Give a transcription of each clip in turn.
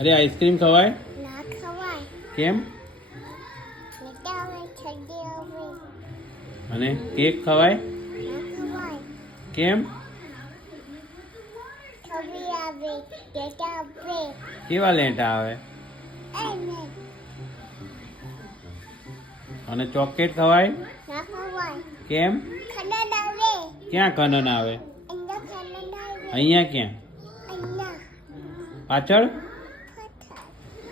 અરે આઈસ્ક્રીમ ખવાય? ના ખવાય. કેમ? મીઠા આવે, ઠંડી આવે. અને કેક ખવાય? ના ખવાય. કેમ? ઠંડી આવે, મીઠા આવે. કેવા લેટા આવે? એને અને ચોકલેટ ખવાય? ના ખવાય. કેમ? ખનન આવે. ક્યાં કનન આવે? અંદર ખનન આવે. અહીંયા ક્યાં? અહીંયા પાછળ? પથ્થર.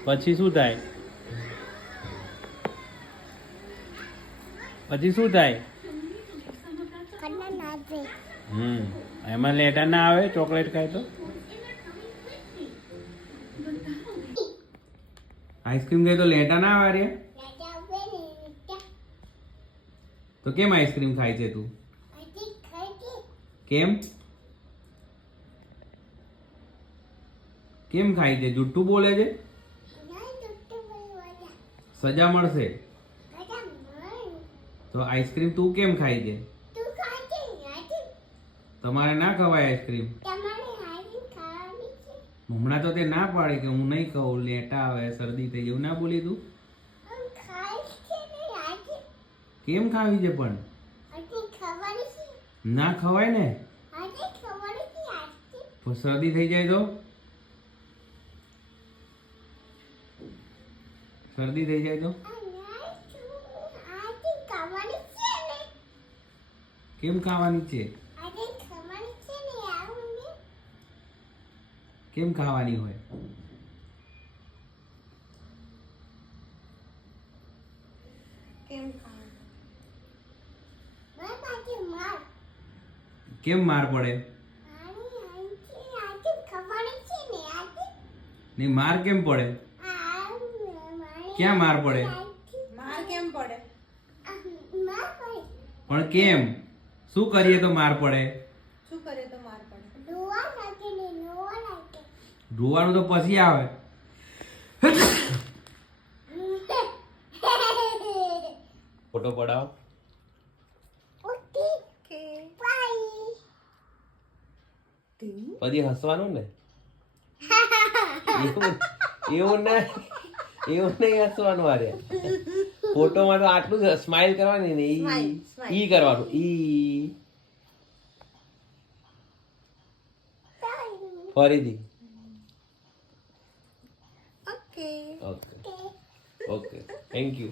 પછી શું થાય? પછી શું થાય? ખનન આવે. એમાં લેટા ના આવે ચોકલેટ ખાય તો? આઈસ્ક્રીમ ખાય તો લેટા ના આવે રે? મીઠા આવે ને મીઠા. તો કેમ આઈસ્ક્રીમ ખાય છે તું? હજી ખાઈ કેમ? કેમ ખાય છે? જુઠ્ઠું બોલે છે? ના દુઃખ બોલવાના. સજા મળશે બધા મર. તો આઈસ્ક્રીમ તું કેમ ખાય છે? તું ખાજે હાજી. તમારે ના ખવાય આઈસ્ક્રીમ. તમારે હાજી ખાવાની છે. હમણાં તો તે ના પાડી કે હું નહીં ખાઉં, લેટા આવે, શરદી થઈ જાય, એવું ના બોલી તું? આમ ખાઈશ છે ને હાજી. કેમ ખાવી છે પણ? હજી ખાવાની છે. ના ખવાય ને. હજી ખાવાની છે હાજી. તો શરદી થઈ જાય તો? શરદી થઈ જાય તો? હાજી ખાવાની છે ને. કેમ ખાવાની છે? હાજી ખાવાની છે ને આવું ને. કેમ ખાવાની હોય? કેમ ખાવાનું? બસ હાજી માર. કેમ માર પડે? હાજી ખાવાની છે ને હાજી. નહીં, માર કેમ પડે? ક્યાં માર પડે? માર કેમ પડે? માર પડે. પણ કેમ? શું કરીએ તો માર પડે? શું કરે તો માર પડે? ડોવા લાગે ને નોવા લાગે. ધોવાનું તો પછી આવે. ફોટો પડાવ. ઓકે કે બાય. પછી હસવાનું ને? એવું નહીં હસવાનું. આરે ફોટોમાં તો આટલું જ સ્માઈલ કરવાની ને Smile. ઈ કરવાનું ઈ. ફરીથી. Okay okay okay thank you.